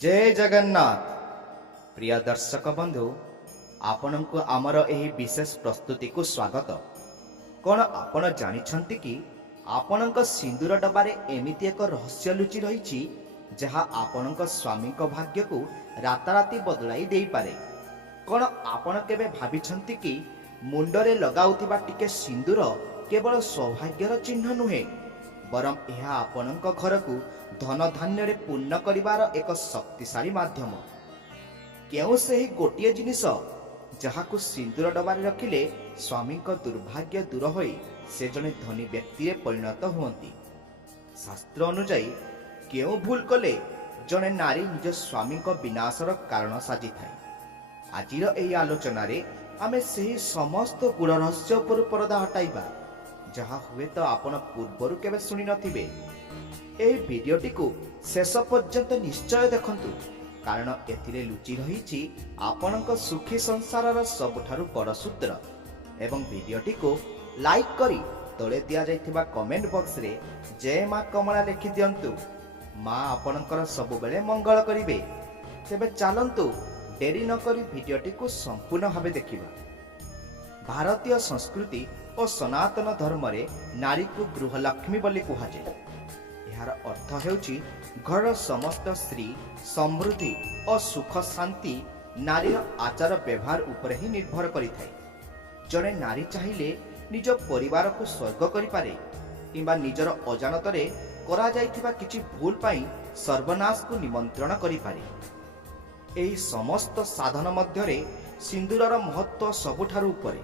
जय जगन्नाथ प्रिय दर्शक बंधु आपण को आमर एही विशेष प्रस्तुति को स्वागत। कौन आपण जानिछंती कि आपणक सिंदूर डबारे एमिति एक रहस्य लुचि रही जहा आपणक स्वामी भाग्य को राताराति बदलाई दे पारे। कौन आपण केबे भाबिछंती कि मुंडरे लगाउथिबा टिके सिंदूर केवल सौभाग्यर चिन्ह नुहे बरम यह आपणक घर को धन धान्य पूर्ण करिवार एक शक्तिशाली माध्यम। केउ से ही गोटिए जिनिस जहाकु सिंदूर डबारे रखिले स्वामी दुर्भाग्य दूर होई से जने धनी व्यक्ति परिणत हुअंती। शास्त्र अनुଯାयी केउ भूल कले जने नारी निज स्वामी विनाशर कारण साजी थाए। आजिर एही आलोचना रे आमे सेही समस्त गुड़ रहस्य उपर परदा हटाइबा जहा हुए तो आपण पूर्वर केबे सुनी नथिबे। एही भिडियोटी को शेष पर्यंत निश्चय देखंतु कारण एथिरे लुचि रही आपणक सुखी संसारर सबुठारु बड़ सूत्र। एवं भिडियोटी को लाइक करी तले दिया जाइथिबा कमेंट बॉक्स रे जय मां कमला लिखि दियंतु। मां आपणकर सब बेले मंगल करिवे। तेबे चालंतु डेरी न करी भिडियोटी को संपूर्ण भावे देखिबा। भारतीय संस्कृति और सनातन धर्म रे नारी को गृहलक्ष्मी बोली कुहाଯାଏ। यार अर्थ हेउची घर समस्त श्री समृद्धि और सुख शांति नारीर आचार व्यवहार उपर ही निर्भर करिथाए। जड़े नारी चाहिए निज परिवार को स्वर्ग करिपारे किंबा निजर अजानतरे करा जाइथिबा किछि भूल पाई सर्वनाश को निमंत्रण करिपारे। एही समस्त साधन मध्यरे सिंदूरर महत्व सबुठारु उपरे।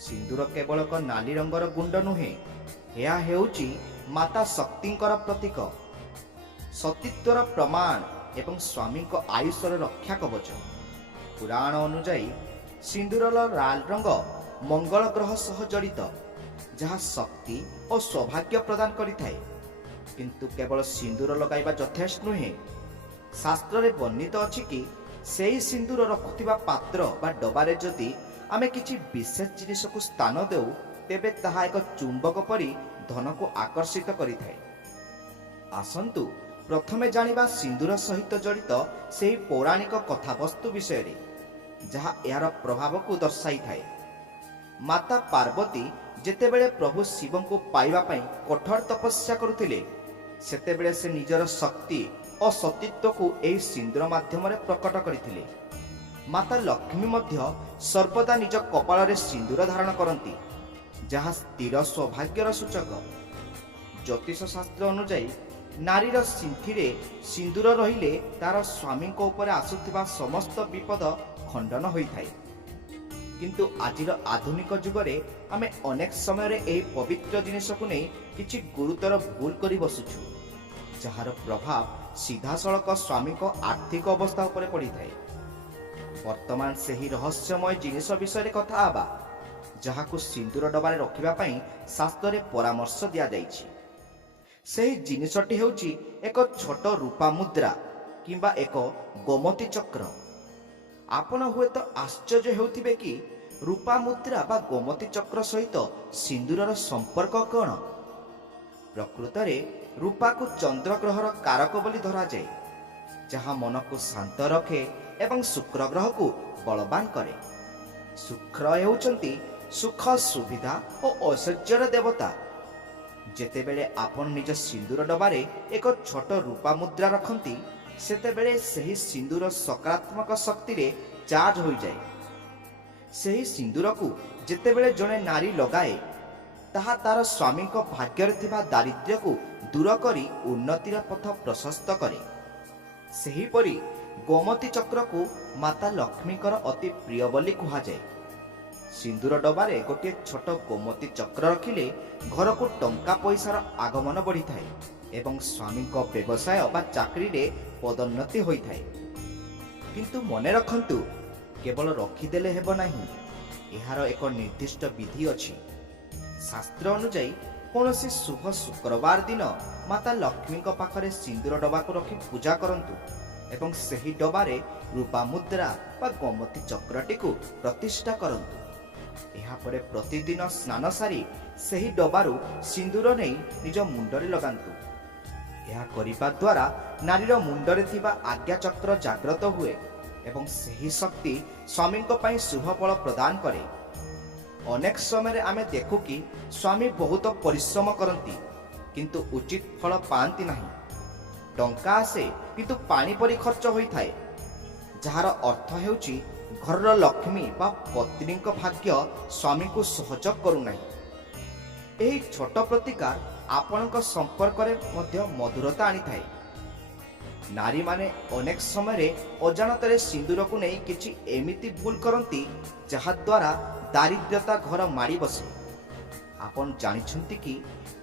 सिंदूर केवल एक नाली रंगर गुंड नुहे, यह हेउची माता शक्तिंकर प्रतीक, सतीत्वर प्रमाण एवं स्वामी आयुषर रक्षा कवच। पुराण अनुଯାୟୀ सिंदूरर लाल रंग मंगल ग्रह सह जड़ित जहाँ शक्ति और सौभाग्य प्रदान करिथाए। किंतु केवल सिंदूर लगाइबा यथेष्ट नुहे। शास्त्र रे वर्णित अछि कि सेही सिंदूर रखुथिबा पात्र बा डबारे जदि आमे किछि विशेष जिनिस को स्थान देउ तेबे ताहा एक चुंबक परि धन को आकर्षित करिथाए। आसंतु प्रथमे जानिबा सिंदूर सहित जड़ित सेही पौराणिक कथावस्तु विषय रे जहा यार प्रभाव को दर्शाई थाए। माता पार्वती जेतेबेले प्रभु शिव को पाइबा पई कठोर तपस्या करुथिले सेतेबेले से निजर शक्ति और सतीत्व को एही सिंदूर माध्यम रे प्रकट करिथिले। माता लक्ष्मी मध्य सर्वदा निज कपाल रे सिंदूर धारण करती जहाँ स्थिर सौभाग्यर सूचक। ज्योतिष शास्त्र अनुଯାୟୀ नारीर सिंथिरे सिंदूर रहिले तार स्वामी उपर आसुथिबा समस्त विपद खंडन होइथाए। किंतु आजिर आधुनिक जुगरे आमे अनेक समय रे एही पवित्र जिनिस को नै किछि गुरुतर भूल करि बसुछु जहार प्रभाव सीधासळक स्वामी आर्थिक अवस्था उपर पड़िथाए। वर्तमान सेही रहस्यमय जिनिस विषय कथा आबा जहाँ को सिंदूर डबारे रखिबा पई शास्त्र रे परामर्श दिया जाइछि। सेही जिनिसटी हेउछि एक छोट रूपा मुद्रा किंबा एक गोमती चक्र। आपण हुए तो आश्चर्य हेउथिबे कि रूपा मुद्रा बा गोमती चक्र सहित सिंदूरर संपर्क कौन। प्रकृत रे रूपा को चंद्र ग्रहर कारक बोली धरा जाए जहाँ मन को शांत रखे एवं शुक्र ग्रह को बलवान करे। शुक्र हेउचंती सुख सुविधा और ऐश्वर्यर देवता। जेतेबेले आपण निज सिंदूर डबारे एक छोट रूपा मुद्रा रखती सेतेबेले सेही सिंदूर सकारात्मक शक्ति रे चार्ज हो जाए। सेही सिंदूर को जेतेबेले जने नारी लगाए ताहा तार स्वामी भाग्य थिबा दारिद्र्य को दूर करी उन्नतिर पथ प्रशस्त करे। सेही परी गोमती चक्र को माता लक्ष्मीकर अति प्रिय बोली कुहाଯାଏ। सिंदूर डबारे गोटे छोट गोमती चक्र रखिले घर को टंका पैसार आगमन बढ़ी थाए एवं स्वामी व्यवसाय बा चाकरी रे पदोन्नति होइथाए। किंतु मने रखंतु केवल रखिदेले हेबो नाही, एहार एक निर्दिष्ट विधि अछि। शास्त्र अनुଯାୟୀ कौनसी शुभ शुक्रवार दिन माता लक्ष्मी पाखरे सिंदूर डबा को रखी पूजा करंतु एवं सेही डबारे रूपा मुद्रा बा गोमती चक्रटी को प्रतिष्ठा करंतु। एहा परे प्रतिदिन स्नान सारी सेही डबारु सिंदूर नहीं निज मुंडरे लगांतु। ଏହା କରିବା ଦ୍ୱାରା ନାରୀର ମୁଣ୍ଡରେ ଥିବା ଆଜ୍ଞାଚକ୍ର ଜାଗ୍ରତ ହୁଏ ଏବଂ ସେହି ଶକ୍ତି ସ୍ୱାମୀଙ୍କ ପାଇଁ ଶୁଭ ଫଳ ପ୍ରଦାନ କରେ। ଅନେକ ସମୟରେ ଆମେ ଦେଖୁ କି ସ୍ୱାମୀ ବହୁତ ପରିଶ୍ରମ କରନ୍ତି କିନ୍ତୁ ଉଚିତ ଫଳ ପାଆନ୍ତି ନାହିଁ। ଟଙ୍କା ଆସେ କିନ୍ତୁ ପାଣି ପରି ଖର୍ଚ୍ଚ ହୋଇଥାଏ, ଯାହାର ଅର୍ଥ ହେଉଛି ଘରର ଲକ୍ଷ୍ମୀ ବା ପତ୍ନୀଙ୍କ ଭାଗ୍ୟ ସ୍ୱାମୀଙ୍କୁ ସହଯୋଗ କରୁନାହିଁ। ଏହି ଛୋଟ ପ୍ରତିକାର ଆପଣଙ୍କ ସମ୍ପର୍କରେ ମଧ୍ୟ ମଧୁରତା ଆଣିଥାଏ। ନାରୀମାନେ ଅନେକ ସମୟରେ ଅଜାଣତରେ ସିନ୍ଦୁରକୁ ନେଇ କିଛି ଏମିତି ଭୁଲ କରନ୍ତି ଯାହାଦ୍ୱାରା ଦାରିଦ୍ର୍ୟତା ଘର ମାଡ଼ି ବସେ। ଆପଣ ଜାଣିଛନ୍ତି କି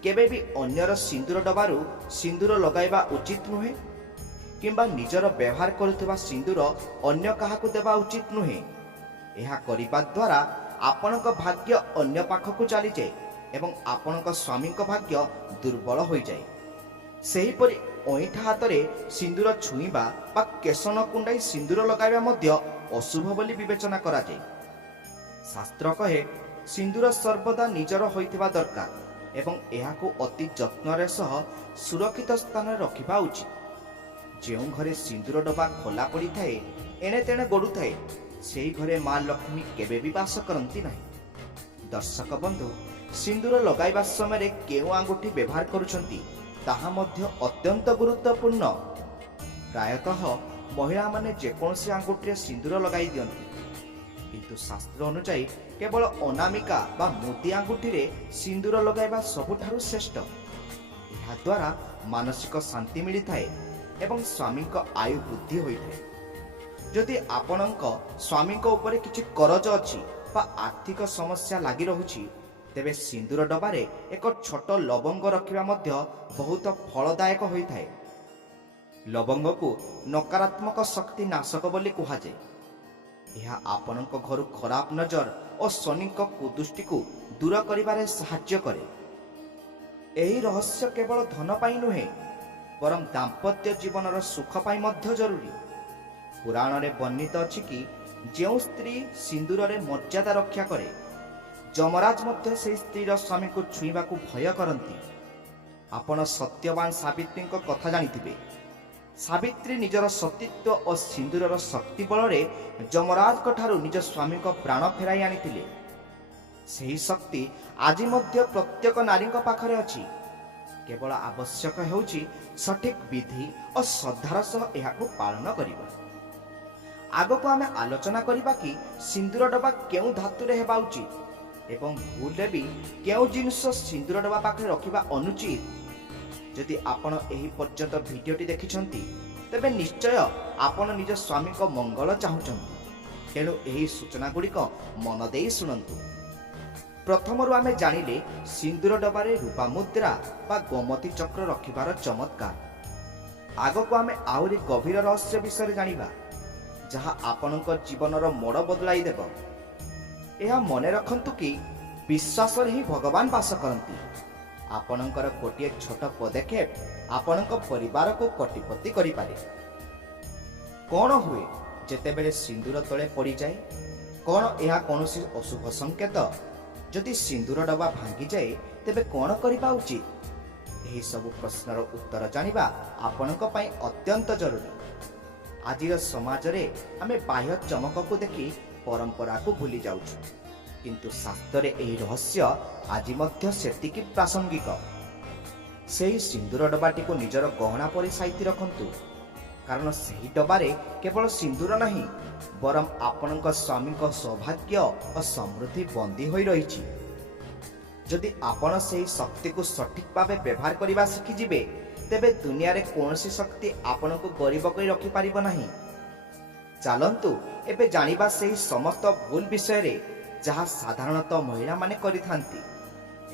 କେବେ ବି ଅନ୍ୟର ସିନ୍ଦୁର ଡବାରୁ ସିନ୍ଦୁର ଲଗାଇବା ଉଚିତ ନୁହେଁ କିମ୍ବା ନିଜର ବ୍ୟବହାର କରୁଥିବା ସିନ୍ଦୁର ଅନ୍ୟ କାହାକୁ ଦେବା ଉଚିତ ନୁହେଁ। ଏହା କରିବା ଦ୍ୱାରା ଆପଣଙ୍କ ଭାଗ୍ୟ ଅନ୍ୟ ପାଖକୁ ଚାଲିଯାଏ ଏବଂ ଆପଣଙ୍କ ସ୍ୱାମୀଙ୍କ ଭାଗ୍ୟ ଦୁର୍ବଳ ହୋଇଯାଏ। ସେହିପରି ଅଇଁଠା ହାତରେ ସିନ୍ଦୁର ଛୁଇଁବା ବା କେଶ ନ କୁଣ୍ଡାଇ ସିନ୍ଦୁର ଲଗାଇବା ମଧ୍ୟ ଅଶୁଭ ବୋଲି ବିବେଚନା କରାଯାଏ। ଶାସ୍ତ୍ର କହେ ସିନ୍ଦୁର ସର୍ବଦା ନିଜର ହୋଇଥିବା ଦରକାର ଏବଂ ଏହାକୁ ଅତି ଯତ୍ନର ସହ ସୁରକ୍ଷିତ ସ୍ଥାନରେ ରଖିବା ଉଚିତ। ଯେଉଁ ଘରେ ସିନ୍ଦୁର ଡବା ଖୋଲା ପଡ଼ିଥାଏ, ଏଣେ ତେଣେ ଗଡ଼ୁଥାଏ, ସେହି ଘରେ ମା ଲକ୍ଷ୍ମୀ କେବେ ବି ବାସ କରନ୍ତି ନାହିଁ। ଦର୍ଶକ ବନ୍ଧୁ, ସିନ୍ଦୁର ଲଗାଇବା ସମୟରେ କେଉଁ ଆଙ୍ଗୁଠି ବ୍ୟବହାର କରୁଛନ୍ତି ତାହା ମଧ୍ୟ ଅତ୍ୟନ୍ତ ଗୁରୁତ୍ୱପୂର୍ଣ୍ଣ। ପ୍ରାୟତଃ ମହିଳାମାନେ ଯେକୌଣସି ଆଙ୍ଗୁଠିରେ ସିନ୍ଦୁର ଲଗାଇ ଦିଅନ୍ତି, କିନ୍ତୁ ଶାସ୍ତ୍ର ଅନୁଯାୟୀ କେବଳ ଅନାମିକା ବା ମୁଦି ଆଙ୍ଗୁଠିରେ ସିନ୍ଦୁର ଲଗାଇବା ସବୁଠାରୁ ଶ୍ରେଷ୍ଠ। ଏହାଦ୍ୱାରା ମାନସିକ ଶାନ୍ତି ମିଳିଥାଏ ଏବଂ ସ୍ୱାମୀଙ୍କ ଆୟୁ ବୃଦ୍ଧି ହୋଇଥାଏ। ଯଦି ଆପଣଙ୍କ ସ୍ୱାମୀଙ୍କ ଉପରେ କିଛି କରଜ ଅଛି ବା ଆର୍ଥିକ ସମସ୍ୟା ଲାଗି ରହୁଛି, ତେବେ ସିନ୍ଦୁର ଡବାରେ ଏକ ଛୋଟ ଲବଙ୍ଗ ରଖିବା ମଧ୍ୟ ବହୁତ ଫଳଦାୟକ ହୋଇଥାଏ। ଲବଙ୍ଗକୁ ନକାରାତ୍ମକ ଶକ୍ତି ନାଶକ ବୋଲି କୁହାଯାଏ। ଏହା ଆପଣଙ୍କ ଘରୁ ଖରାପ ନଜର ଓ ଶନିଙ୍କ କୁଦୃଷ୍ଟିକୁ ଦୂର କରିବାରେ ସାହାଯ୍ୟ କରେ। ଏହି ରହସ୍ୟ କେବଳ ଧନ ପାଇଁ ନୁହେଁ, ବରଂ ଦାମ୍ପତ୍ୟ ଜୀବନର ସୁଖ ପାଇଁ ମଧ୍ୟ ଜରୁରୀ। ପୁରାଣରେ ବର୍ଣ୍ଣିତ ଅଛି କି ଯେଉଁ ସ୍ତ୍ରୀ ସିନ୍ଦୁରରେ ମର୍ଯ୍ୟାଦା ରକ୍ଷା କରେ, ଯମରାଜ ମଧ୍ୟ ସେହି ସ୍ତ୍ରୀର ସ୍ୱାମୀକୁ ଛୁଇଁବାକୁ ଭୟ କରନ୍ତି। ଆପଣ ସତ୍ୟବାନ ସାବିତ୍ରୀଙ୍କ କଥା ଜାଣିଥିବେ। ସାବିତ୍ରୀ ନିଜର ସତୀତ୍ୱ ଓ ସିନ୍ଦୁରର ଶକ୍ତି ବଳରେ ଯମରାଜଙ୍କ ଠାରୁ ନିଜ ସ୍ୱାମୀଙ୍କ ପ୍ରାଣ ଫେରାଇ ଆଣିଥିଲେ। ସେହି ଶକ୍ତି ଆଜି ମଧ୍ୟ ପ୍ରତ୍ୟେକ ନାରୀଙ୍କ ପାଖରେ ଅଛି। କେବଳ ଆବଶ୍ୟକ ହେଉଛି ସଠିକ ବିଧି ଓ ଶ୍ରଦ୍ଧାର ସହ ଏହାକୁ ପାଳନ କରିବା। ଆଗକୁ ଆମେ ଆଲୋଚନା କରିବା କି ସିନ୍ଦୁର ଡବା କେଉଁ ଧାତୁରେ ହେବା ଉଚିତ ଏବଂ ଭୁଲରେ ବି କେଉଁ ଜିନିଷ ସିନ୍ଦୁର ଡବା ପାଖରେ ରଖିବା ଅନୁଚିତ। ଯଦି ଆପଣ ଏହି ପର୍ଯ୍ୟନ୍ତ ଭିଡ଼ିଓଟି ଦେଖିଛନ୍ତି, ତେବେ ନିଶ୍ଚୟ ଆପଣ ନିଜ ସ୍ୱାମୀଙ୍କ ମଙ୍ଗଳ ଚାହୁଁଛନ୍ତି। ତେଣୁ ଏହି ସୂଚନା ଗୁଡ଼ିକ ମନ ଦେଇ ଶୁଣନ୍ତୁ। ପ୍ରଥମରୁ ଆମେ ଜାଣିଲେ ସିନ୍ଦୁର ଡବାରେ ରୂପା ମୁଦ୍ରା ବା ଗୋମତୀ ଚକ୍ର ରଖିବାର ଚମତ୍କାର। ଆଗକୁ ଆମେ ଆହୁରି ଗଭୀର ରହସ୍ୟ ବିଷୟରେ ଜାଣିବା, ଯାହା ଆପଣଙ୍କ ଜୀବନର ମୋଡ଼ ବଦଳାଇ ଦେବ। ଏହା ମନେ ରଖନ୍ତୁ କି ବିଶ୍ୱାସରେ ହିଁ ଭଗବାନ ବାସ କରନ୍ତି। ଆପଣଙ୍କର ଗୋଟିଏ ଛୋଟ ପଦକ୍ଷେପ ଆପଣଙ୍କ ପରିବାରକୁ କୋଟିପତି କରିପାରେ। କ'ଣ ହୁଏ ଯେତେବେଳେ ସିନ୍ଦୁର ତଳେ ପଡ଼ିଯାଏ? କ'ଣ ଏହା କୌଣସି ଅଶୁଭ ସଂକେତ? ଯଦି ସିନ୍ଦୁର ଡବା ଭାଙ୍ଗିଯାଏ, ତେବେ କ'ଣ କରିବା ଉଚିତ? ଏହି ସବୁ ପ୍ରଶ୍ନର ଉତ୍ତର ଜାଣିବା ଆପଣଙ୍କ ପାଇଁ ଅତ୍ୟନ୍ତ ଜରୁରୀ। ଆଜିର ସମାଜରେ ଆମେ ବାହ୍ୟ ଚମକକୁ ଦେଖି ପରମ୍ପରାକୁ ଭୁଲି ଯାଉଛୁ, କିନ୍ତୁ ଶାସ୍ତ୍ରରେ ଏହି ରହସ୍ୟ ଆଜି ମଧ୍ୟ ସେତିକି ପ୍ରାସଙ୍ଗିକ। ସେହି ସିନ୍ଦୁର ଡବାଟିକୁ ନିଜର ଗହଣା ପରି ସାଇତି ରଖନ୍ତୁ, କାରଣ ସେହି ଡବାରେ କେବଳ ସିନ୍ଦୁର ନାହିଁ, ବରଂ ଆପଣଙ୍କ ସ୍ୱାମୀଙ୍କ ସୌଭାଗ୍ୟ ଓ ସମୃଦ୍ଧି ବନ୍ଦୀ ହୋଇ ରହିଛି। ଯଦି ଆପଣ ସେହି ଶକ୍ତିକୁ ସଠିକ ଭାବେ ବ୍ୟବହାର କରିବା ଶିଖିଯିବେ, ତେବେ ଦୁନିଆରେ କୌଣସି ଶକ୍ତି ଆପଣଙ୍କୁ ଗରିବ କରି ରଖିପାରିବ ନାହିଁ। ଚାଲନ୍ତୁ ଏବେ ଜାଣିବା ସେହି ସମସ୍ତ ଭୁଲ ବିଷୟରେ ଯାହା ସାଧାରଣତଃ ମହିଳାମାନେ କରିଥାନ୍ତି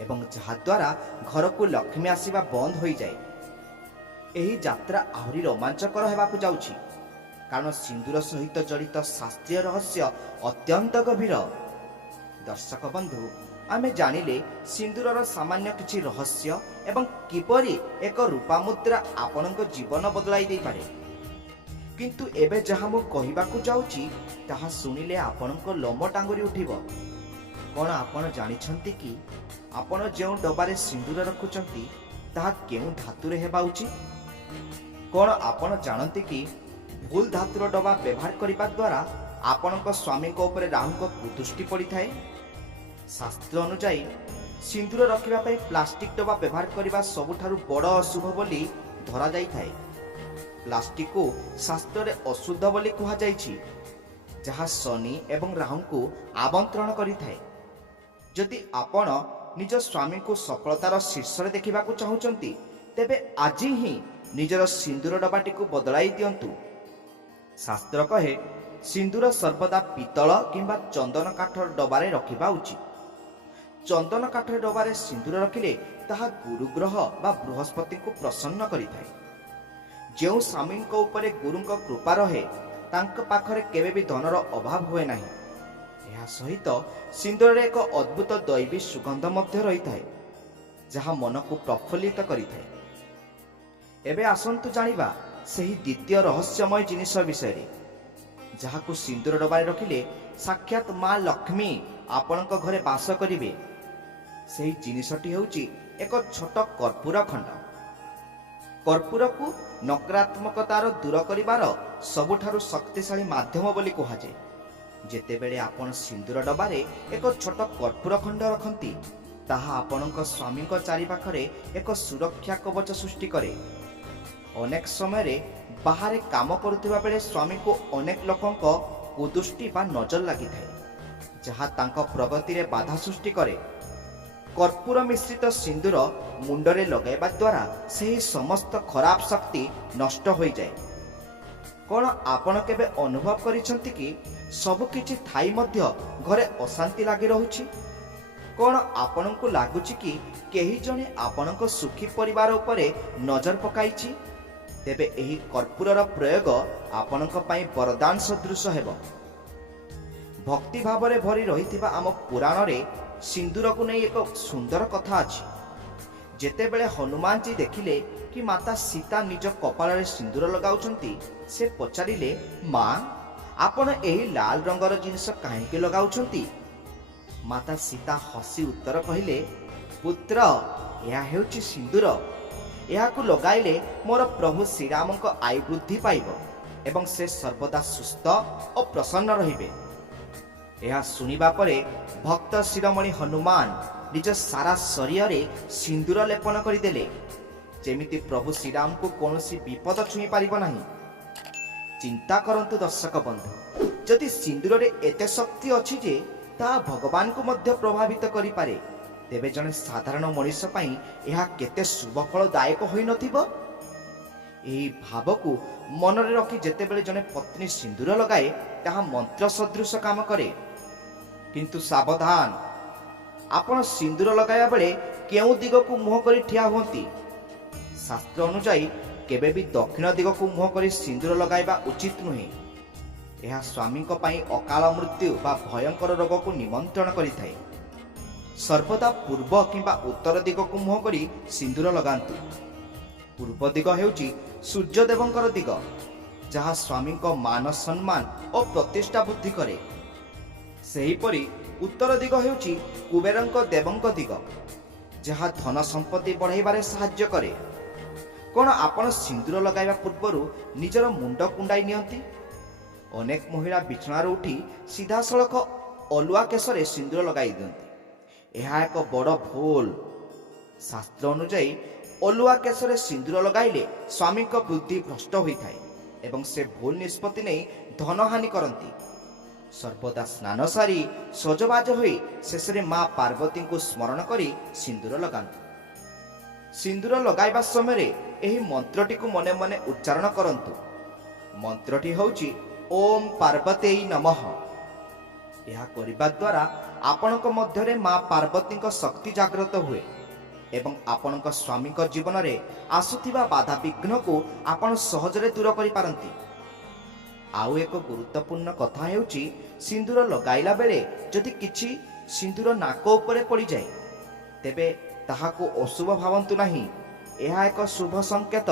ଏବଂ ଯାହାଦ୍ୱାରା ଘରକୁ ଲକ୍ଷ୍ମୀ ଆସିବା ବନ୍ଦ ହୋଇଯାଏ। ଏହି ଯାତ୍ରା ଆହୁରି ରୋମାଞ୍ଚକର ହେବାକୁ ଯାଉଛି, କାରଣ ସିନ୍ଦୁର ସହିତ ଜଡ଼ିତ ଶାସ୍ତ୍ରୀୟ ରହସ୍ୟ ଅତ୍ୟନ୍ତ ଗଭୀର। ଦର୍ଶକ ବନ୍ଧୁ, ଆମେ ଜାଣିଲେ ସିନ୍ଦୁରର ସାମାନ୍ୟ କିଛି ରହସ୍ୟ ଏବଂ କିପରି ଏକ ରୂପା ମୁଦ୍ରା ଆପଣଙ୍କ ଜୀବନ ବଦଳାଇ ଦେଇପାରେ। କିନ୍ତୁ ଏବେ ଯାହା ମୁଁ କହିବାକୁ ଯାଉଛି, ତାହା ଶୁଣିଲେ ଆପଣଙ୍କ ଲୋମ ଟାଙ୍ଗୁରି ଉଠିବ। କ'ଣ ଆପଣ ଜାଣିଛନ୍ତି କି ଆପଣ ଯେଉଁ ଡବାରେ ସିନ୍ଦୁର ରଖୁଛନ୍ତି ତାହା କେଉଁ ଧାତୁରେ ହେବା ଉଚିତ? କ'ଣ ଆପଣ ଜାଣନ୍ତି କି ଭୁଲ ଧାତୁର ଡବା ବ୍ୟବହାର କରିବା ଦ୍ୱାରା ଆପଣଙ୍କ ସ୍ୱାମୀଙ୍କ ଉପରେ ରାହୁଙ୍କ କୁଦୃଷ୍ଟି ପଡ଼ିଥାଏ? ଶାସ୍ତ୍ର ଅନୁଯାୟୀ ସିନ୍ଦୁର ରଖିବା ପାଇଁ ପ୍ଲାଷ୍ଟିକ ଡବା ବ୍ୟବହାର କରିବା ସବୁଠାରୁ ବଡ଼ ଅଶୁଭ ବୋଲି ଧରାଯାଇଥାଏ। ପ୍ଲାଷ୍ଟିକକୁ ଶାସ୍ତ୍ରରେ ଅଶୁଦ୍ଧ ବୋଲି କୁହାଯାଇଛି, ଯାହା ଶନି ଏବଂ ରାହୁଙ୍କୁ ଆମନ୍ତ୍ରଣ କରିଥାଏ। ଯଦି ଆପଣ ନିଜ ସ୍ୱାମୀଙ୍କୁ ସଫଳତାର ଶୀର୍ଷରେ ଦେଖିବାକୁ ଚାହୁଁଛନ୍ତି, ତେବେ ଆଜି ହିଁ ନିଜର ସିନ୍ଦୁର ଡବାଟିକୁ ବଦଳାଇ ଦିଅନ୍ତୁ। ଶାସ୍ତ୍ର କହେ ସିନ୍ଦୁର ସର୍ବଦା ପିତ୍ତଳ କିମ୍ବା ଚନ୍ଦନ କାଠର ଡବାରେ ରଖିବା ଉଚିତ। ଚନ୍ଦନ କାଠର ଡବାରେ ସିନ୍ଦୁର ରଖିଲେ ତାହା ଗୁରୁଗ୍ରହ ବା ବୃହସ୍ପତିଙ୍କୁ ପ୍ରସନ୍ନ କରିଥାଏ। ଯେଉଁ ସ୍ୱାମୀଙ୍କ ଉପରେ ଗୁରୁଙ୍କ କୃପା ରହେ, ତାଙ୍କ ପାଖରେ କେବେ ବି ଧନର ଅଭାବ ହୁଏ ନାହିଁ। ଏହା ସହିତ ସିନ୍ଦୁରରେ ଏକ ଅଦ୍ଭୁତ ଦୈବୀ ସୁଗନ୍ଧ ମଧ୍ୟ ରହିଥାଏ, ଯାହା ମନକୁ ପ୍ରଫୁଲ୍ଲିତ କରିଥାଏ। ଏବେ ଆସନ୍ତୁ ଜାଣିବା ସେହି ଦ୍ୱିତୀୟ ରହସ୍ୟମୟ ଜିନିଷ ବିଷୟରେ, ଯାହାକୁ ସିନ୍ଦୁର ଡବାରେ ରଖିଲେ ସାକ୍ଷାତ ମା ଲକ୍ଷ୍ମୀ ଆପଣଙ୍କ ଘରେ ବାସ କରିବେ। ସେହି ଜିନିଷଟି ହେଉଛି ଏକ ଛୋଟ କର୍ପୂର ଖଣ୍ଡ। କର୍ପୂରକୁ ନକାରାତ୍ମକତାର ଦୂର କରିବାର ସବୁଠାରୁ ଶକ୍ତିଶାଳୀ ମାଧ୍ୟମ ବୋଲି କୁହାଯାଏ। ଯେତେବେଳେ ଆପଣ ସିନ୍ଦୁର ଡବାରେ ଏକ ଛୋଟ କର୍ପୂର ଖଣ୍ଡ ରଖନ୍ତି, ତାହା ଆପଣଙ୍କ ସ୍ୱାମୀଙ୍କ ଚାରିପାଖରେ ଏକ ସୁରକ୍ଷା କବଚ ସୃଷ୍ଟି କରେ। ଅନେକ ସମୟରେ ବାହାରେ କାମ କରୁଥିବା ବେଳେ ସ୍ୱାମୀଙ୍କୁ ଅନେକ ଲୋକଙ୍କ କୁଦୃଷ୍ଟି ବା ନଜର ଲାଗିଥାଏ, ଯାହା ତାଙ୍କ ପ୍ରଗତିରେ ବାଧା ସୃଷ୍ଟି କରେ। କର୍ପୂର ମିଶ୍ରିତ ସିନ୍ଦୁର ମୁଣ୍ଡରେ ଲଗାଇବା ଦ୍ୱାରା ସେହି ସମସ୍ତ ଖରାପ ଶକ୍ତି ନଷ୍ଟ ହୋଇଯାଏ। କ'ଣ ଆପଣ କେବେ ଅନୁଭବ କରିଛନ୍ତି କି ସବୁକିଛି ଥାଇ ମଧ୍ୟ ଘରେ ଅଶାନ୍ତି ଲାଗି ରହୁଛି? କ'ଣ ଆପଣଙ୍କୁ ଲାଗୁଛି କି କେହି ଜଣେ ଆପଣଙ୍କ ସୁଖୀ ପରିବାର ଉପରେ ନଜର ପକାଇଛି? ତେବେ ଏହି କର୍ପୂରର ପ୍ରୟୋଗ ଆପଣଙ୍କ ପାଇଁ ବରଦାନ ସଦୃଶ ହେବ। ଭକ୍ତି ଭାବରେ ଭରି ରହିଥିବା ଆମ ପୁରାଣରେ ସିନ୍ଦୁରକୁ ନେଇ ଏକ ସୁନ୍ଦର କଥା ଅଛି। ଯେତେବେଳେ ହନୁମାନଜୀ ଦେଖିଲେ କି ମାତା ସୀତା ନିଜ କପାଳରେ ସିନ୍ଦୁର ଲଗାଉଛନ୍ତି, ସେ ପଚାରିଲେ, ମା, ଆପଣ ଏହି ଲାଲ ରଙ୍ଗର ଜିନିଷ କାହିଁକି ଲଗାଉଛନ୍ତି? ମାତା ସୀତା ହସି ଉତ୍ତର କହିଲେ, ପୁତ୍ର, ଏହା ହେଉଛି ସିନ୍ଦୁର। ଏହାକୁ ଲଗାଇଲେ ମୋର ପ୍ରଭୁ ଶ୍ରୀରାମଙ୍କ ଆୟୁ ବୃଦ୍ଧି ପାଇବ ଏବଂ ସେ ସର୍ବଦା ସୁସ୍ଥ ଓ ପ୍ରସନ୍ନ ରହିବେ। ଏହା ଶୁଣିବା ପରେ ଭକ୍ତ ଶିରୋମଣି ହନୁମାନ ନିଜ ସାରା ଶରୀରରେ ସିନ୍ଦୁର ଲେପନ କରିଦେଲେ, ଯେମିତି ପ୍ରଭୁ ଶ୍ରୀରାମଙ୍କୁ କୌଣସି ବିପଦ ଛୁଇଁ ପାରିବ ନାହିଁ। ଚିନ୍ତା କରନ୍ତୁ ଦର୍ଶକ ବନ୍ଧୁ, ଯଦି ସିନ୍ଦୁରରେ ଏତେ ଶକ୍ତି ଅଛି ଯେ ତାହା ଭଗବାନଙ୍କୁ ମଧ୍ୟ ପ୍ରଭାବିତ କରିପାରେ, ତେବେ ଜଣେ ସାଧାରଣ ମଣିଷ ପାଇଁ ଏହା କେତେ ଶୁଭଫଳଦାୟକ ହୋଇନଥିବ? ଏହି ଭାବକୁ ମନରେ ରଖି ଯେତେବେଳେ ଜଣେ ପତ୍ନୀ ସିନ୍ଦୁର ଲଗାଏ, ତାହା ମନ୍ତ୍ର ସଦୃଶ କାମ କରେ। କିନ୍ତୁ ସାବଧାନ, ଆପଣ ସିନ୍ଦୁର ଲଗାଇବା ବେଳେ କେଉଁ ଦିଗକୁ ମୁହଁ କରି ଠିଆ ହୁଅନ୍ତି? ଶାସ୍ତ୍ର ଅନୁଯାୟୀ କେବେ ବି ଦକ୍ଷିଣ ଦିଗକୁ ମୁହଁ କରି ସିନ୍ଦୁର ଲଗାଇବା ଉଚିତ ନୁହେଁ। ଏହା ସ୍ୱାମୀଙ୍କ ପାଇଁ ଅକାଳ ମୃତ୍ୟୁ ବା ଭୟଙ୍କର ରୋଗକୁ ନିମନ୍ତ୍ରଣ କରିଥାଏ। ସର୍ବଦା ପୂର୍ବ କିମ୍ବା ଉତ୍ତର ଦିଗକୁ ମୁହଁ କରି ସିନ୍ଦୁର ଲଗାନ୍ତୁ। ପୂର୍ବ ଦିଗ ହେଉଛି ସୂର୍ଯ୍ୟଦେବଙ୍କର ଦିଗ, ଯାହା ସ୍ୱାମୀଙ୍କ ମାନ ସମ୍ମାନ ଓ ପ୍ରତିଷ୍ଠା ବୃଦ୍ଧି କରେ। ସେହିପରି ଉତ୍ତର ଦିଗ ହେଉଛି କୁବେରଙ୍କ ଦେବଙ୍କ ଦିଗ, ଯାହା ଧନ ସମ୍ପତ୍ତି ବଢ଼ାଇବାରେ ସାହାଯ୍ୟ କରେ। କ'ଣ ଆପଣ ସିନ୍ଦୁର ଲଗାଇବା ପୂର୍ବରୁ ନିଜର ମୁଣ୍ଡ କୁଣ୍ଡାଇ ନିଅନ୍ତି? ଅନେକ ମହିଳା ବିଛଣାରୁ ଉଠି ସିଧାସଳଖ ଅଲୁଆ କେଶରେ ସିନ୍ଦୁର ଲଗାଇ ଦିଅନ୍ତି। ଏହା ଏକ ବଡ଼ ଭୁଲ। ଶାସ୍ତ୍ର ଅନୁଯାୟୀ ଅଲୁଆ କେଶରେ ସିନ୍ଦୁର ଲଗାଇଲେ ସ୍ୱାମୀଙ୍କ ବୁଦ୍ଧି ଭ୍ରଷ୍ଟ ହୋଇଥାଏ ଏବଂ ସେ ଭୁଲ ନିଷ୍ପତ୍ତି ନେଇ ଧନହାନି କରନ୍ତି। ସର୍ବଦା ସ୍ନାନ ସାରି ସଜବାଜ ହୋଇ ଶେଷରେ ମା ପାର୍ବତୀଙ୍କୁ ସ୍ମରଣ କରି ସିନ୍ଦୁର ଲଗାନ୍ତୁ। ସିନ୍ଦୁର ଲଗାଇବା ସମୟରେ ଏହି ମନ୍ତ୍ରଟିକୁ ମନେ ମନେ ଉଚ୍ଚାରଣ କରନ୍ତୁ। ମନ୍ତ୍ରଟି ହେଉଛି ଓମ୍ ପାର୍ବତେଇ ନମଃ। ଏହା କରିବା ଦ୍ୱାରା ଆପଣଙ୍କ ମଧ୍ୟରେ ମା ପାର୍ବତୀଙ୍କ ଶକ୍ତି ଜାଗ୍ରତ ହୁଏ ଏବଂ ଆପଣଙ୍କ ସ୍ୱାମୀଙ୍କ ଜୀବନରେ ଆସୁଥିବା ବାଧାବିଘ୍ନକୁ ଆପଣ ସହଜରେ ଦୂର କରିପାରନ୍ତି। ଆଉ ଏକ ଗୁରୁତ୍ୱପୂର୍ଣ୍ଣ କଥା ହେଉଛି, ସିନ୍ଦୁର ଲଗାଇଲା ବେଳେ ଯଦି କିଛି ସିନ୍ଦୁର ନାକ ଉପରେ ପଡ଼ିଯାଏ, ତେବେ ତାହାକୁ ଅଶୁଭ ଭାବନ୍ତୁ ନାହିଁ। ଏହା ଏକ ଶୁଭ ସଂକେତ,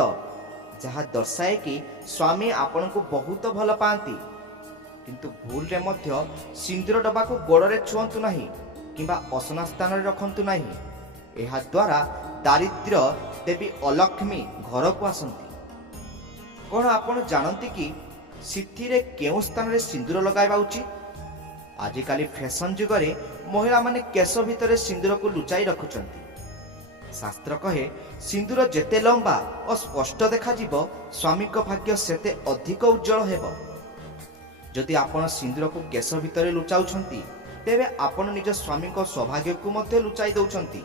ଯାହା ଦର୍ଶାଏ କି ସ୍ୱାମୀ ଆପଣଙ୍କୁ ବହୁତ ଭଲ ପାଆନ୍ତି। କିନ୍ତୁ ଭୁଲରେ ମଧ୍ୟ ସିନ୍ଦୁର ଡବାକୁ ଗୋଡ଼ରେ ଛୁଅନ୍ତୁ ନାହିଁ କିମ୍ବା ଅସନା ସ୍ଥାନରେ ରଖନ୍ତୁ ନାହିଁ। ଏହା ଦ୍ୱାରା ଦାରିଦ୍ର୍ୟ ଦେବୀ ଅଲକ୍ଷ୍ମୀ ଘରକୁ ଆସନ୍ତି। କ'ଣ ଆପଣ ଜାଣନ୍ତି କି ସିନ୍ଥିରେ କେଉଁ ସ୍ଥାନରେ ସିନ୍ଦୁର ଲଗାଇବା ଉଚିତ? ଆଜିକାଲି ଫ୍ୟାସନ ଯୁଗରେ ମହିଳାମାନେ କେଶ ଭିତରେ ସିନ୍ଦୁରକୁ ଲୁଚାଇ ରଖୁଛନ୍ତି। ଶାସ୍ତ୍ର କହେ ସିନ୍ଦୁର ଯେତେ ଲମ୍ବା ଓ ସ୍ପଷ୍ଟ ଦେଖାଯିବ ସ୍ୱାମୀଙ୍କ ଭାଗ୍ୟ ସେତେ ଅଧିକ ଉଜ୍ଜଳ ହେବ। ଯଦି ଆପଣ ସିନ୍ଦୁରକୁ କେଶ ଭିତରେ ଲୁଚାଉଛନ୍ତି ତେବେ ଆପଣ ନିଜ ସ୍ୱାମୀଙ୍କ ସୌଭାଗ୍ୟକୁ ମଧ୍ୟ ଲୁଚାଇ ଦେଉଛନ୍ତି।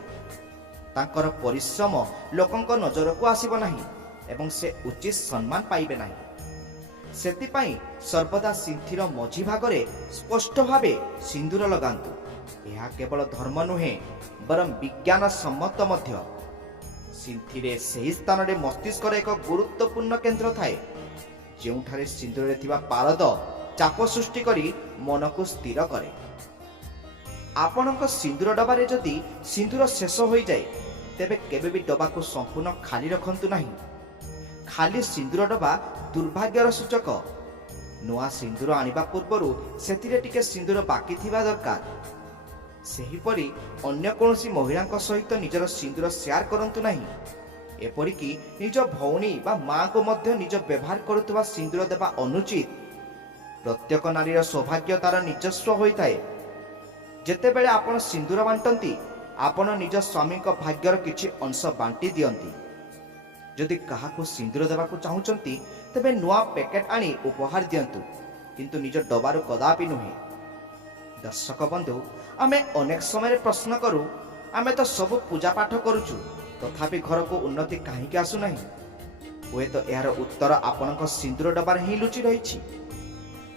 ତାଙ୍କର ପରିଶ୍ରମ ଲୋକଙ୍କ ନଜରକୁ ଆସିବ ନାହିଁ ଏବଂ ସେ ଉଚିତ ସମ୍ମାନ ପାଇବେ ନାହିଁ। ସେଥିପାଇଁ ସର୍ବଦା ସିନ୍ଥିର ମଝି ଭାଗରେ ସ୍ପଷ୍ଟ ଭାବେ ସିନ୍ଦୁର ଲଗାନ୍ତୁ। ଏହା କେବଳ ଧର୍ମ ନୁହେଁ ବରଂ ବିଜ୍ଞାନ ସମ୍ମତ ମଧ୍ୟ। ସିନ୍ଥିରେ ସେହି ସ୍ଥାନରେ ମସ୍ତିଷ୍କର ଏକ ଗୁରୁତ୍ୱପୂର୍ଣ୍ଣ କେନ୍ଦ୍ର ଥାଏ, ଯେଉଁଠାରେ ସିନ୍ଦୁରରେ ଥିବା ପାରଦ ଚାପ ସୃଷ୍ଟି କରି ମନକୁ ସ୍ଥିର କରେ। ଆପଣଙ୍କ ସିନ୍ଦୁର ଡବାରେ ଯଦି ସିନ୍ଦୁର ଶେଷ ହୋଇଯାଏ ତେବେ କେବେ ବି ଡବାକୁ ସମ୍ପୂର୍ଣ୍ଣ ଖାଲି ରଖନ୍ତୁ ନାହିଁ। ଖାଲି ସିନ୍ଦୁର ଡବା ଦୁର୍ଭାଗ୍ୟର ସୂଚକ। ନୂଆ ସିନ୍ଦୁର ଆଣିବା ପୂର୍ବରୁ ସେଥିରେ ଟିକେ ସିନ୍ଦୁର ବାକି ଥିବା ଦରକାର। ସେହିପରି ଅନ୍ୟ କୌଣସି ମହିଳାଙ୍କ ସହିତ ନିଜର ସିନ୍ଦୁର ସେୟାର କରନ୍ତୁ ନାହିଁ। ଏପରିକି ନିଜ ଭଉଣୀ ବା ମାଙ୍କୁ ମଧ୍ୟ ନିଜ ବ୍ୟବହାର କରୁଥିବା ସିନ୍ଦୁର ଦେବା ଅନୁଚିତ। ପ୍ରତ୍ୟେକ ନାରୀର ସୌଭାଗ୍ୟ ତାର ନିଜସ୍ୱ ହୋଇଥାଏ। ଯେତେବେଳେ ଆପଣ ସିନ୍ଦୁର ବାଣ୍ଟନ୍ତି ଆପଣ ନିଜ ସ୍ୱାମୀଙ୍କ ଭାଗ୍ୟର କିଛି ଅଂଶ ବାଣ୍ଟି ଦିଅନ୍ତି। ଯଦି କାହାକୁ ସିନ୍ଦୁର ଦେବାକୁ ଚାହୁଁଛନ୍ତି ତେବେ ନୂଆ ପ୍ୟାକେଟ ଆଣି ଉପହାର ଦିଅନ୍ତୁ, କିନ୍ତୁ ନିଜ ଡବାରୁ କଦାପି ନୁହେଁ। ଦର୍ଶକ ବନ୍ଧୁ, ଆମେ ଅନେକ ସମୟରେ ପ୍ରଶ୍ନ କରୁ, ଆମେ ତ ସବୁ ପୂଜା ପାଠ କରୁଛୁ ତଥାପି ଘରକୁ ଉନ୍ନତି କାହିଁକି ଆସୁନାହିଁ? ହୁଏତ ଏହାର ଉତ୍ତର ଆପଣଙ୍କ ସିନ୍ଦୁର ଡବାରେ ହିଁ ଲୁଚି ରହିଛି।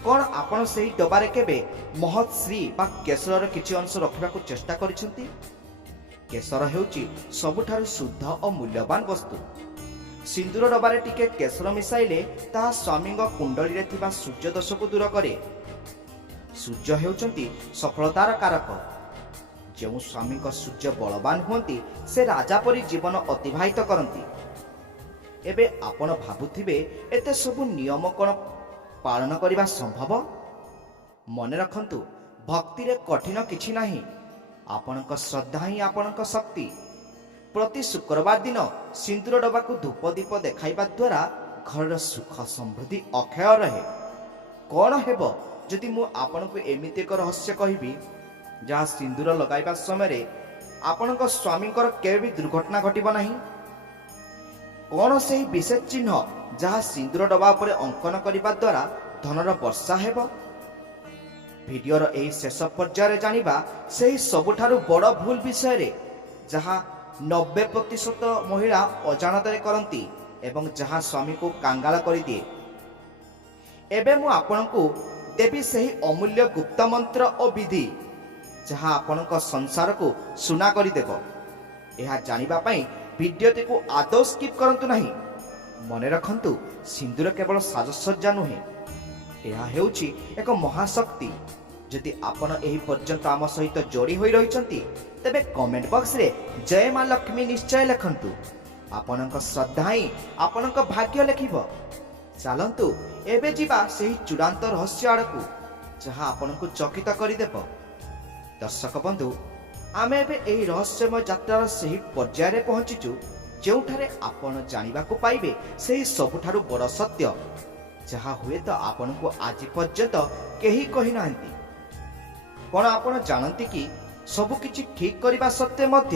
କ'ଣ ଆପଣ ସେହି ଡବାରେ କେବେ ମହତ୍ ଶ୍ରୀ ବା କେଶରର କିଛି ଅଂଶ ରଖିବାକୁ ଚେଷ୍ଟା କରିଛନ୍ତି? କେଶର ହେଉଛି ସବୁଠାରୁ ଶୁଦ୍ଧ ଓ ମୂଲ୍ୟବାନ ବସ୍ତୁ। ସିନ୍ଦୁର ଡବାରେ ଟିକେ କେଶର ମିଶାଇଲେ ତାହା ସ୍ୱାମୀଙ୍କ କୁଣ୍ଡଳୀରେ ଥିବା ସୂର୍ଯ୍ୟ ଦୋଷକୁ ଦୂର କରେ। ସୂର୍ଯ୍ୟ ହେଉଛନ୍ତି ସଫଳତାର କାରକ। ଯେଉଁ ସ୍ୱାମୀଙ୍କ ସୂର୍ଯ୍ୟ ବଳବାନ ହୁଅନ୍ତି ସେ ରାଜା ପରି ଜୀବନ ଅତିବାହିତ କରନ୍ତି। ଏବେ ଆପଣ ଭାବୁଥିବେ ଏତେ ସବୁ ନିୟମ କ'ଣ ପାଳନ କରିବା ସମ୍ଭବ? ମନେ ରଖନ୍ତୁ, ଭକ୍ତିରେ କଠିନ କିଛି ନାହିଁ। ଆପଣଙ୍କ ଶ୍ରଦ୍ଧା ହିଁ ଆପଣଙ୍କ ଶକ୍ତି। ପ୍ରତି ଶୁକ୍ରବାର ଦିନ ସିନ୍ଦୁର ଡବାକୁ ଧୂପ ଦୀପ ଦେଖାଇବା ଦ୍ୱାରା ଘରର ସୁଖ ସମୃଦ୍ଧି ଅକ୍ଷୟ ରହେ। କ'ଣ ହେବ ଯଦି ମୁଁ ଆପଣଙ୍କୁ ଏମିତି ଏକ ରହସ୍ୟ କହିବି ଯାହା ସିନ୍ଦୁର ଲଗାଇବା ସମୟରେ ଆପଣଙ୍କ ସ୍ୱାମୀଙ୍କର କେବେ ବି ଦୁର୍ଘଟଣା ଘଟିବ ନାହିଁ? କ'ଣ ସେହି ବିଶେଷ ଚିହ୍ନ ଯାହା ସିନ୍ଦୁର ଡବା ଉପରେ ଅଙ୍କନ କରିବା ଦ୍ୱାରା ଧନର ବର୍ଷା ହେବ? ଭିଡ଼ିଓର ଏହି ଶେଷ ପର୍ଯ୍ୟାୟରେ ଜାଣିବା ସେହି ସବୁଠାରୁ ବଡ଼ ଭୁଲ ବିଷୟରେ ଯାହା 90% ମହିଳା ଅଜାଣତରେ କରନ୍ତି ଏବଂ ଯାହା ସ୍ୱାମୀକୁ କାଙ୍ଗାଳ କରିଦିଏ। ଏବେ ମୁଁ ଆପଣଙ୍କୁ ଦେବି ସେହି ଅମୂଲ୍ୟ ଗୁପ୍ତ ମନ୍ତ୍ର ଓ ବିଧି ଯାହା ଆପଣଙ୍କ ସଂସାରକୁ ସୁନା କରିଦେବ। ଏହା ଜାଣିବା ପାଇଁ ଭିଡ଼ିଓଟିକୁ ଆଦୌ ସ୍କିପ୍ କରନ୍ତୁ ନାହିଁ। ମନେ ରଖନ୍ତୁ, ସିନ୍ଦୁର କେବଳ ସାଜସଜ୍ଜା ନୁହେଁ, ଏହା ହେଉଛି ଏକ ମହାଶକ୍ତି। ଯଦି ଆପଣ ଏହି ପର୍ଯ୍ୟନ୍ତ ଆମ ସହିତ ଯୋଡ଼ି ହୋଇ ରହିଛନ୍ତି ତେବେ କମେଣ୍ଟ ବକ୍ସରେ ଜୟ ମା ଲକ୍ଷ୍ମୀ ନିଶ୍ଚୟ ଲେଖନ୍ତୁ। ଆପଣଙ୍କ ଶ୍ରଦ୍ଧା ହିଁ ଆପଣଙ୍କ ଭାଗ୍ୟ ଲେଖିବ। ଚାଲନ୍ତୁ ଏବେ ଯିବା ସେହି ଚୂଡ଼ାନ୍ତ ରହସ୍ୟ ଆଡ଼କୁ ଯାହା ଆପଣଙ୍କୁ ଚକିତ କରିଦେବ। ଦର୍ଶକ ବନ୍ଧୁ, ଆମେ ଏବେ ଏହି ରହସ୍ୟମୟ ଯାତ୍ରାର ସେହି ପର୍ଯ୍ୟାୟରେ ପହଞ୍ଚିଛୁ ଯେଉଁଠାରେ ଆପଣ ଜାଣିବାକୁ ପାଇବେ ସେହି ସବୁଠାରୁ ବଡ଼ ସତ୍ୟ ଯାହା ହୁଏତ ଆପଣଙ୍କୁ ଆଜି ପର୍ଯ୍ୟନ୍ତ କେହି କହିନାହାନ୍ତି। କ'ଣ ଆପଣ ଜାଣନ୍ତି କି ସବୁକିଛି ଠିକ୍ କରିବା ସତ୍ତ୍ୱେ ମଧ୍ୟ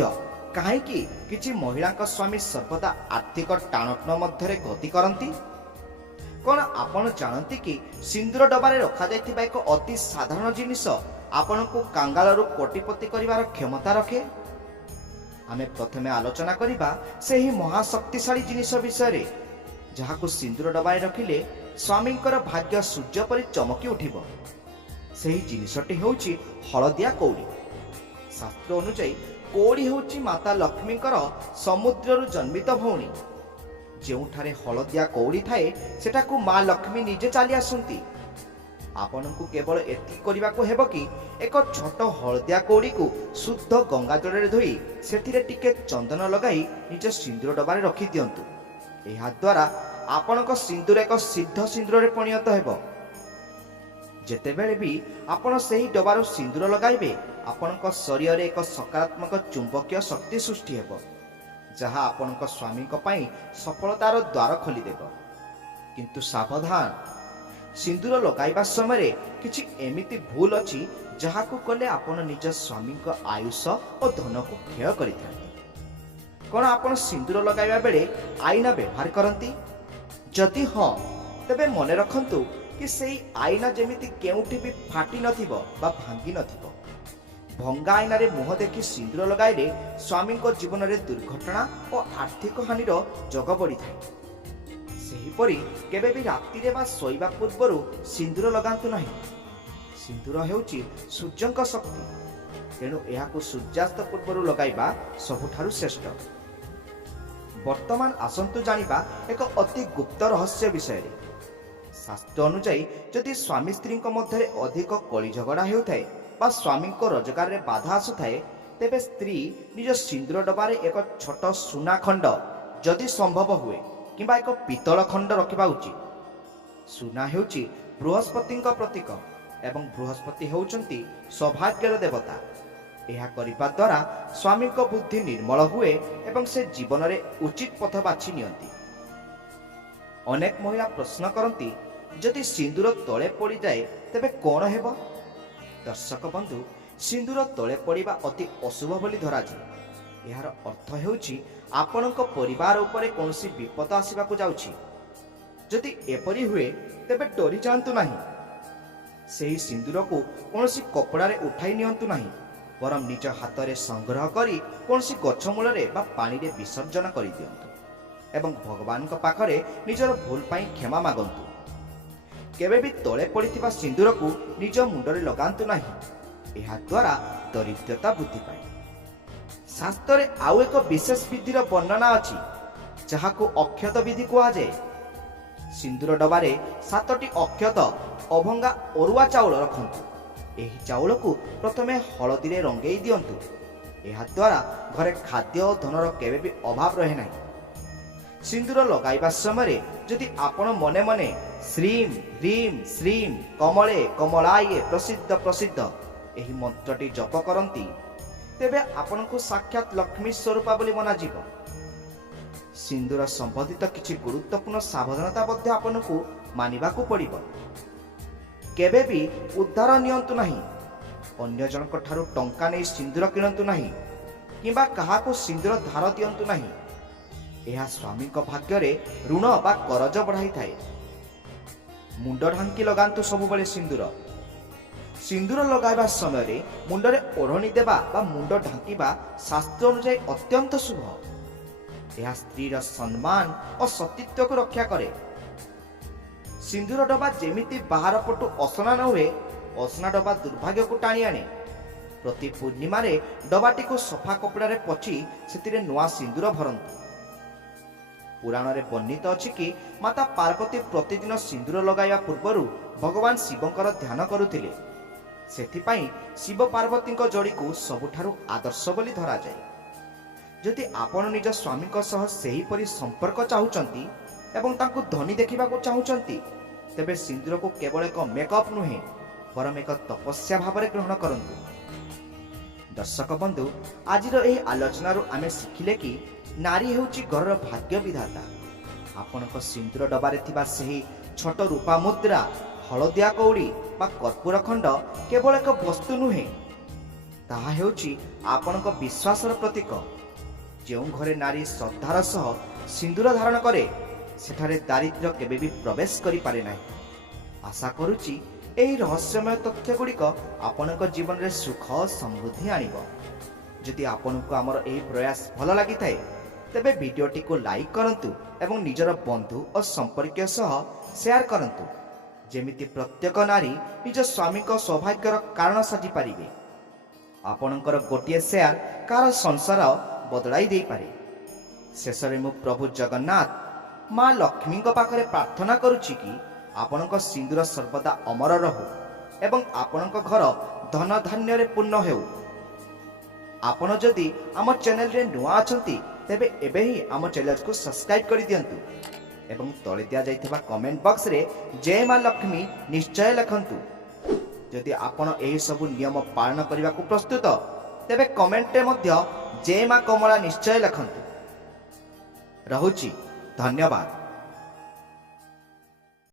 କାହିଁକି କିଛି ମହିଳାଙ୍କ ସ୍ୱାମୀ ସର୍ବଦା ଆର୍ଥିକ ଟାଣଟଣ ମଧ୍ୟରେ ଗତି କରନ୍ତି? କ'ଣ ଆପଣ ଜାଣନ୍ତି କି ସିନ୍ଦୁର ଡବାରେ ରଖାଯାଇଥିବା ଏକ ଅତି ସାଧାରଣ ଜିନିଷ ଆପଣଙ୍କୁ କାଙ୍ଗାଳରୁ କୋଟିପତି କରିବାର କ୍ଷମତା ରଖେ? ଆମେ ପ୍ରଥମେ ଆଲୋଚନା କରିବା ସେହି ମହାଶକ୍ତିଶାଳୀ ଜିନିଷ ବିଷୟରେ ଯାହାକୁ ସିନ୍ଦୁର ଡବାରେ ରଖିଲେ ସ୍ୱାମୀଙ୍କର ଭାଗ୍ୟ ସୂର୍ଯ୍ୟ ପରି ଚମକି ଉଠିବ। ସେହି ଜିନିଷଟି ହେଉଛି ହଳଦିଆ କଉଡ଼ି। ଶାସ୍ତ୍ର ଅନୁଯାୟୀ କଉଡ଼ି ହେଉଛି ମାତା ଲକ୍ଷ୍ମୀଙ୍କର ସମୁଦ୍ରରୁ ଜନ୍ମିତ ଭଉଣୀ। ଯେଉଁଠାରେ ହଳଦିଆ କଉଡ଼ି ଥାଏ ସେଠାକୁ ମା ଲକ୍ଷ୍ମୀ ନିଜେ ଚାଲି ଆସନ୍ତି। ଆପଣଙ୍କୁ କେବଳ ଏତିକି କରିବାକୁ ହେବ କି ଏକ ଛୋଟ ହଳଦିଆ କଉଡ଼ିକୁ ଶୁଦ୍ଧ ଗଙ୍ଗା ଜଳରେ ଧୋଇ ସେଥିରେ ଟିକେ ଚନ୍ଦନ ଲଗାଇ ନିଜ ସିନ୍ଦୁର ଡବାରେ ରଖିଦିଅନ୍ତୁ। ଏହାଦ୍ୱାରା ଆପଣଙ୍କ ସିନ୍ଦୁର ଏକ ସିଦ୍ଧ ସିନ୍ଦୁରରେ ପରିଣତ ହେବ। ଯେତେବେଳେ ବି ଆପଣ ସେହି ଡବାରୁ ସିନ୍ଦୁର ଲଗାଇବେ ଆପଣଙ୍କ ଶରୀରରେ ଏକ ସକାରାତ୍ମକ ଚୁମ୍ବକୀୟ ଶକ୍ତି ସୃଷ୍ଟି ହେବ ଯାହା ଆପଣଙ୍କ ସ୍ୱାମୀଙ୍କ ପାଇଁ ସଫଳତାର ଦ୍ୱାର ଖୋଲିଦେବ। କିନ୍ତୁ ସାବଧାନ, ସିନ୍ଦୁର ଲଗାଇବା ସମୟରେ କିଛି ଏମିତି ଭୁଲ ଅଛି ଯାହାକୁ କଲେ ଆପଣ ନିଜ ସ୍ୱାମୀଙ୍କ ଆୟୁଷ ଓ ଧନକୁ କ୍ଷୟ କରିଥାନ୍ତି। କ'ଣ ଆପଣ ସିନ୍ଦୁର ଲଗାଇବା ବେଳେ ଆଇନା ବ୍ୟବହାର କରନ୍ତି? ଯଦି ହଁ, ତେବେ ମନେ ରଖନ୍ତୁ କି ସେହି ଆଇନା ଯେମିତି କେଉଁଠି ବି ଫାଟି ନଥିବ ବା ଭାଙ୍ଗି ନଥିବ। ଭଙ୍ଗା ଆଇନାରେ ମୁହଁ ଦେଖି ସିନ୍ଦୁର ଲଗାଇଲେ ସ୍ୱାମୀଙ୍କ ଜୀବନରେ ଦୁର୍ଘଟଣା ଓ ଆର୍ଥିକ ହାନିର ଯୋଗ ବଢ଼ିଥାଏ। ସେହିପରି କେବେ ବି ରାତିରେ ବା ଶୋଇବା ପୂର୍ବରୁ ସିନ୍ଦୁର ଲଗାନ୍ତୁ ନାହିଁ। ସିନ୍ଦୁର ହେଉଛି ସୂର୍ଯ୍ୟଙ୍କ ଶକ୍ତି, ତେଣୁ ଏହାକୁ ସୂର୍ଯ୍ୟାସ୍ତ ପୂର୍ବରୁ ଲଗାଇବା ସବୁଠାରୁ ଶ୍ରେଷ୍ଠ। ବର୍ତ୍ତମାନ ଆସନ୍ତୁ ଜାଣିବା ଏକ ଅତି ଗୁପ୍ତ ରହସ୍ୟ ବିଷୟରେ। ଶାସ୍ତ୍ର ଅନୁଯାୟୀ ଯଦି ସ୍ୱାମୀ ସ୍ତ୍ରୀଙ୍କ ମଧ୍ୟରେ ଅଧିକ କଳି ଝଗଡ଼ା ହେଉଥାଏ ବା ସ୍ୱାମୀଙ୍କ ରୋଜଗାରରେ ବାଧା ଆସୁଥାଏ, ତେବେ ସ୍ତ୍ରୀ ନିଜ ସିନ୍ଦୁର ଡବାରେ ଏକ ଛୋଟ ସୁନା ଖଣ୍ଡ, ଯଦି ସମ୍ଭବ ହୁଏ, କିମ୍ବା ଏକ ପିତ୍ତଳ ଖଣ୍ଡ ରଖିବା ଉଚିତ। ସୁନା ହେଉଛି ବୃହସ୍ପତିଙ୍କ ପ୍ରତୀକ ଏବଂ ବୃହସ୍ପତି ହେଉଛନ୍ତି ସୌଭାଗ୍ୟର ଦେବତା। ଏହା କରିବା ଦ୍ୱାରା ସ୍ୱାମୀଙ୍କ ବୁଦ୍ଧି ନିର୍ମଳ ହୁଏ ଏବଂ ସେ ଜୀବନରେ ଉଚିତ ପଥ ବାଛି ନିଅନ୍ତି। ଅନେକ ମହିଳା ପ୍ରଶ୍ନ କରନ୍ତି, ଯଦି ସିନ୍ଦୁର ତଳେ ପଡ଼ିଯାଏ ତେବେ କ'ଣ ହେବ? ଦର୍ଶକ ବନ୍ଧୁ, ସିନ୍ଦୁର ତଳେ ପଡ଼ିବା ଅତି ଅଶୁଭ ବୋଲି ଧରାଯାଏ। ଏହାର ଅର୍ଥ ହେଉଛି ଆପଣଙ୍କ ପରିବାର ଉପରେ କୌଣସି ବିପଦ ଆସିବାକୁ ଯାଉଛି। ଯଦି ଏପରି ହୁଏ ତେବେ ଡରି ଯାଆନ୍ତୁ ନାହିଁ। ସେହି ସିନ୍ଦୁରକୁ କୌଣସି କପଡ଼ାରେ ଉଠାଇ ନିଅନ୍ତୁ ନାହିଁ, ବରଂ ନିଜ ହାତରେ ସଂଗ୍ରହ କରି କୌଣସି ଗଛ ମୂଳରେ ବା ପାଣିରେ ବିସର୍ଜନ କରିଦିଅନ୍ତୁ ଏବଂ ଭଗବାନଙ୍କ ପାଖରେ ନିଜର ଭୁଲ ପାଇଁ କ୍ଷମା ମାଗନ୍ତୁ। କେବେ ବି ତଳେ ପଡ଼ିଥିବା ସିନ୍ଦୁରକୁ ନିଜ ମୁଣ୍ଡରେ ଲଗାନ୍ତୁ ନାହିଁ। ଏହାଦ୍ୱାରା ଦରିଦ୍ରତା ବୃଦ୍ଧି ପାଏ। ଶାସ୍ତ୍ରରେ ଆଉ ଏକ ବିଶେଷ ବିଧିର ବର୍ଣ୍ଣନା ଅଛି, ଯାହାକୁ ଅକ୍ଷତ ବିଧି କୁହାଯାଏ। ସିନ୍ଦୁର ଡବାରେ 7ଟି ଅକ୍ଷତ ଅଭଙ୍ଗା ଅରୁଆ ଚାଉଳ ରଖନ୍ତୁ। ଏହି ଚାଉଳକୁ ପ୍ରଥମେ ହଳଦୀରେ ରଙ୍ଗେଇ ଦିଅନ୍ତୁ। ଏହାଦ୍ୱାରା ଘରେ ଖାଦ୍ୟ ଓ ଧନର କେବେ ବି ଅଭାବ ରହେ ନାହିଁ। ସିନ୍ଦୁର ଲଗାଇବା ସମୟରେ ଯଦି ଆପଣ ମନେ ମନେ ଶ୍ରୀମ୍ ହ୍ରୀମ୍ ଶ୍ରୀମ୍ କମଳେ କମଳାୟେ ପ୍ରସିଦ୍ଧ ପ୍ରସିଦ୍ଧ ଏହି ମନ୍ତ୍ରଟି ଜପ କରନ୍ତି, ତେବେ ଆପଣଙ୍କୁ ସାକ୍ଷାତ ଲକ୍ଷ୍ମୀ ସ୍ୱରୂପା ବୋଲି ମନାଯିବ। ସିନ୍ଦୁର ସମ୍ବନ୍ଧିତ କିଛି ଗୁରୁତ୍ୱପୂର୍ଣ୍ଣ ସାବଧାନତା ମଧ୍ୟ ଆପଣଙ୍କୁ ମାନିବାକୁ ପଡ଼ିବ। କେବେ ବି ଉଦ୍ଧାର ନିଅନ୍ତୁ ନାହିଁ। ଅନ୍ୟ ଜଣଙ୍କ ଠାରୁ ଟଙ୍କା ନେଇ ସିନ୍ଦୁର କିଣନ୍ତୁ ନାହିଁ କିମ୍ବା କାହାକୁ ସିନ୍ଦୁର ଧାର ଦିଅନ୍ତୁ ନାହିଁ। ଏହା ସ୍ୱାମୀଙ୍କ ଭାଗ୍ୟରେ ଋଣ ବା କରଜ ବଢ଼ାଇଥାଏ। ମୁଣ୍ଡ ଢାଙ୍କି ଲଗାନ୍ତୁ ସବୁବେଳେ ସିନ୍ଦୁର। ସିନ୍ଦୁର ଲଗାଇବା ସମୟରେ ମୁଣ୍ଡରେ ଓଢ଼ଣି ଦେବା ବା ମୁଣ୍ଡ ଢାଙ୍କିବା ଶାସ୍ତ୍ର ଅନୁଯାୟୀ ଅତ୍ୟନ୍ତ ଶୁଭ। ଏହା ସ୍ତ୍ରୀର ସମ୍ମାନ ଓ ସତୀତ୍ୱକୁ ରକ୍ଷା କରେ। ସିନ୍ଦୁର ଡବା ଯେମିତି ବାହାର ପଟୁ ଅସନା ନ ହୁଏ, ଅସନା ଡବା ଦୁର୍ଭାଗ୍ୟକୁ ଟାଣି ଆଣେ। ପ୍ରତି ପୂର୍ଣ୍ଣିମାରେ ଡବାଟିକୁ ସଫା କପଡ଼ାରେ ପୋଛି ସେଥିରେ ନୂଆ ସିନ୍ଦୁର ଭରନ୍ତୁ। ପୁରାଣରେ ବର୍ଣ୍ଣିତ ଅଛି କି ମାତା ପାର୍ବତୀ ପ୍ରତିଦିନ ସିନ୍ଦୁର ଲଗାଇବା ପୂର୍ବରୁ ଭଗବାନ ଶିବଙ୍କର ଧ୍ୟାନ କରୁଥିଲେ। ସେଥିପାଇଁ ଶିବ ପାର୍ବତୀଙ୍କ ଯୋଡ଼ିକୁ ସବୁଠାରୁ ଆଦର୍ଶ ବୋଲି ଧରାଯାଏ। ଯଦି ଆପଣ ନିଜ ସ୍ୱାମୀଙ୍କ ସହ ସେହିପରି ସମ୍ପର୍କ ଚାହୁଁଛନ୍ତି ଏବଂ ତାଙ୍କୁ ଧନୀ ଦେଖିବାକୁ ଚାହୁଁଛନ୍ତି, ତେବେ ସିନ୍ଦୁରକୁ କେବଳ ଏକ ମେକଅପ୍ ନୁହେଁ, ବରଂ ଏକ ତପସ୍ୟା ଭାବରେ ଗ୍ରହଣ କରନ୍ତୁ। ଦର୍ଶକ ବନ୍ଧୁ, ଆଜିର ଏହି ଆଲୋଚନାରୁ ଆମେ ଶିଖିଲେ କି ନାରୀ ହେଉଛି ଘରର ଭାଗ୍ୟ ବିଧାତା। ଆପଣଙ୍କ ସିନ୍ଦୁର ଡବାରେ ଥିବା ସେହି ଛୋଟ ରୂପା ମୁଦ୍ରା, ହଳଦିଆ କଉଡ଼ି ବା କର୍ପୂର ଖଣ୍ଡ କେବଳ ଏକ ବସ୍ତୁ ନୁହେଁ, ତାହା ହେଉଛି ଆପଣଙ୍କ ବିଶ୍ୱାସର ପ୍ରତୀକ। ଯେଉଁ ଘରେ ନାରୀ ଶ୍ରଦ୍ଧାର ସହ ସିନ୍ଦୁର ଧାରଣ କରେ, ସେଠାରେ ଦାରିଦ୍ର୍ୟ କେବେ ବି ପ୍ରବେଶ କରିପାରେ ନାହିଁ। ଆଶା କରୁଛି ଏହି ରହସ୍ୟମୟ ତଥ୍ୟଗୁଡ଼ିକ ଆପଣଙ୍କ ଜୀବନରେ ସୁଖ ଓ ସମୃଦ୍ଧି ଆଣିବ। ଯଦି ଆପଣଙ୍କୁ ଆମର ଏହି ପ୍ରୟାସ ଭଲ ଲାଗିଥାଏ, ତେବେ ଭିଡ଼ିଓଟିକୁ ଲାଇକ୍ କରନ୍ତୁ ଏବଂ ନିଜର ବନ୍ଧୁ ଓ ସମ୍ପର୍କୀୟ ସହ ସେୟାର କରନ୍ତୁ, ଯେମିତି ପ୍ରତ୍ୟେକ ନାରୀ ନିଜ ସ୍ୱାମୀଙ୍କ ସୌଭାଗ୍ୟର କାରଣ ସାଜିପାରିବେ। ଆପଣଙ୍କର ଗୋଟିଏ ସେୟାର କାହାର ସଂସାର ବଦଳାଇ ଦେଇପାରେ। ଶେଷରେ ମୁଁ ପ୍ରଭୁ ଜଗନ୍ନାଥ ମା ଲକ୍ଷ୍ମୀଙ୍କ ପାଖରେ ପ୍ରାର୍ଥନା କରୁଛି କି ଆପଣଙ୍କ ସିନ୍ଦୁର ସର୍ବଦା ଅମର ରହୁ ଏବଂ ଆପଣଙ୍କ ଘର ଧନ ଧାନ୍ୟରେ ପୂର୍ଣ୍ଣ ହେଉ। ଆପଣ ଯଦି ଆମ ଚ୍ୟାନେଲରେ ନୂଆ ଅଛନ୍ତି, ତେବେ ଏବେ ହିଁ ଆମ ଚ୍ୟାନେଲକୁ ସବସ୍କ୍ରାଇବ୍ କରିଦିଅନ୍ତୁ ଏବଂ ତଳେ ଦିଆଯାଇଥିବା କମେଣ୍ଟ ବକ୍ସରେ ଜୟ ମା ଲକ୍ଷ୍ମୀ ନିଶ୍ଚୟ ଲେଖନ୍ତୁ। ଯଦି ଆପଣ ଏହିସବୁ ନିୟମ ପାଳନ କରିବାକୁ ପ୍ରସ୍ତୁତ, ତେବେ କମେଣ୍ଟରେ ମଧ୍ୟ ଜୟ ମା କମଳା ନିଶ୍ଚୟ ଲେଖନ୍ତୁ। ରହୁଛି, ଧନ୍ୟବାଦ।